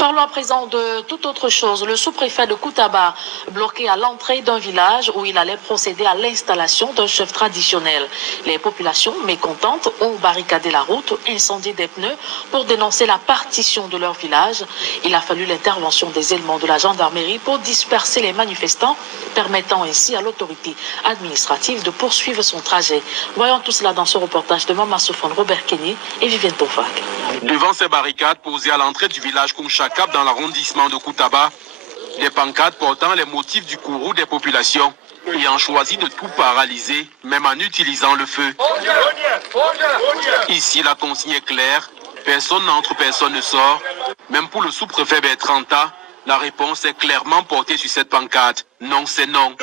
Parlons à présent de toute autre chose. Le sous-préfet de Koutaba, bloqué à l'entrée d'un village où il allait procéder à l'installation d'un chef traditionnel. Les populations mécontentes ont barricadé la route, incendié des pneus pour dénoncer la partition de leur village. Il a fallu l'intervention des éléments de la gendarmerie pour disperser les manifestants, permettant ainsi à l'autorité administrative de poursuivre son trajet. Voyons tout cela dans ce reportage de Maman Soufane, Robert Kenny et Vivienne Tofak. Devant ces barricades posées à l'entrée du village Koumchakap dans l'arrondissement de Koutaba, des pancartes portant les motifs du courroux des populations ayant choisi de tout paralyser, même en utilisant le feu. Ici, la consigne est claire, personne n'entre, personne ne sort. Même pour le sous-préfet Bertranta, la réponse est clairement portée sur cette pancarte. Non, c'est non.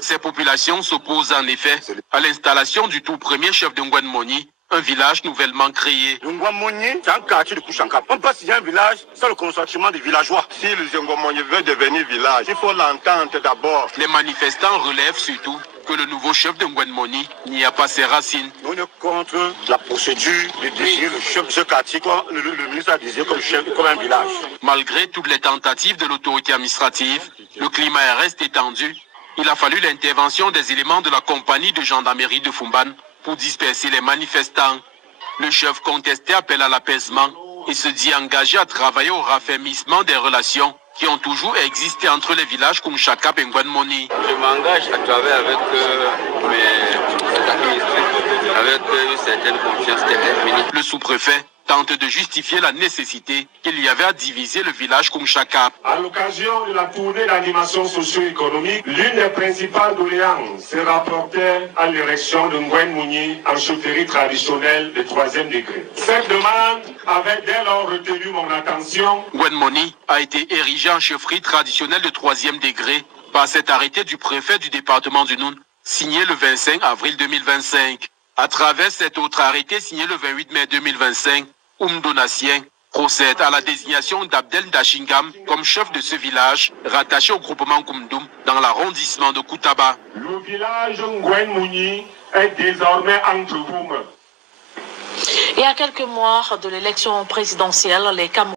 Ces populations s'opposent en effet à l'installation du tout premier chef de Ngouenmoni, un village nouvellement créé. Ngouenmoni, c'est un quartier de Koumchakap. On peut signer un village sans le consentement des villageois. Si le Ngouenmoni veut devenir village, il faut l'entente d'abord. Les manifestants relèvent surtout que le nouveau chef de Ngouenmoni n'y a pas ses racines. On est contre la procédure de désigner le chef de ce quartier, le ministre a désigné comme un village. Malgré toutes les tentatives de l'autorité administrative, le climat reste tendu. Il a fallu l'intervention des éléments de la compagnie de gendarmerie de Fumban pour disperser les manifestants. Le chef contesté appelle à l'apaisement et se dit engagé à travailler au raffermissement des relations qui ont toujours existé entre les villages Koumchakap et Ngouenmoni. Je m'engage à travailler avec mes administrés, avec une certaine confiance déterminée. Le sous-préfet tente de justifier la nécessité qu'il y avait à diviser le village Koumchakap. À l'occasion de la tournée d'animation socio-économique, l'une des principales doléances se rapportait à l'érection de Ngouenmoni en chefferie traditionnelle de 3e degré. Cette demande avait dès lors retenu mon attention. Ngouenmoni a été érigé en chefferie traditionnelle de 3e degré par cet arrêté du préfet du département du Noun, signé le 25 avril 2025. À travers cet autre arrêté signé le 28 mai 2025, Donatien procède à la désignation d'Abdel Dachingam comme chef de ce village, rattaché au groupement Koumdoum dans l'arrondissement de Koutaba. Le village Ngouenmoni est désormais entre vous. Et à quelques mois de l'élection présidentielle, les Camerounais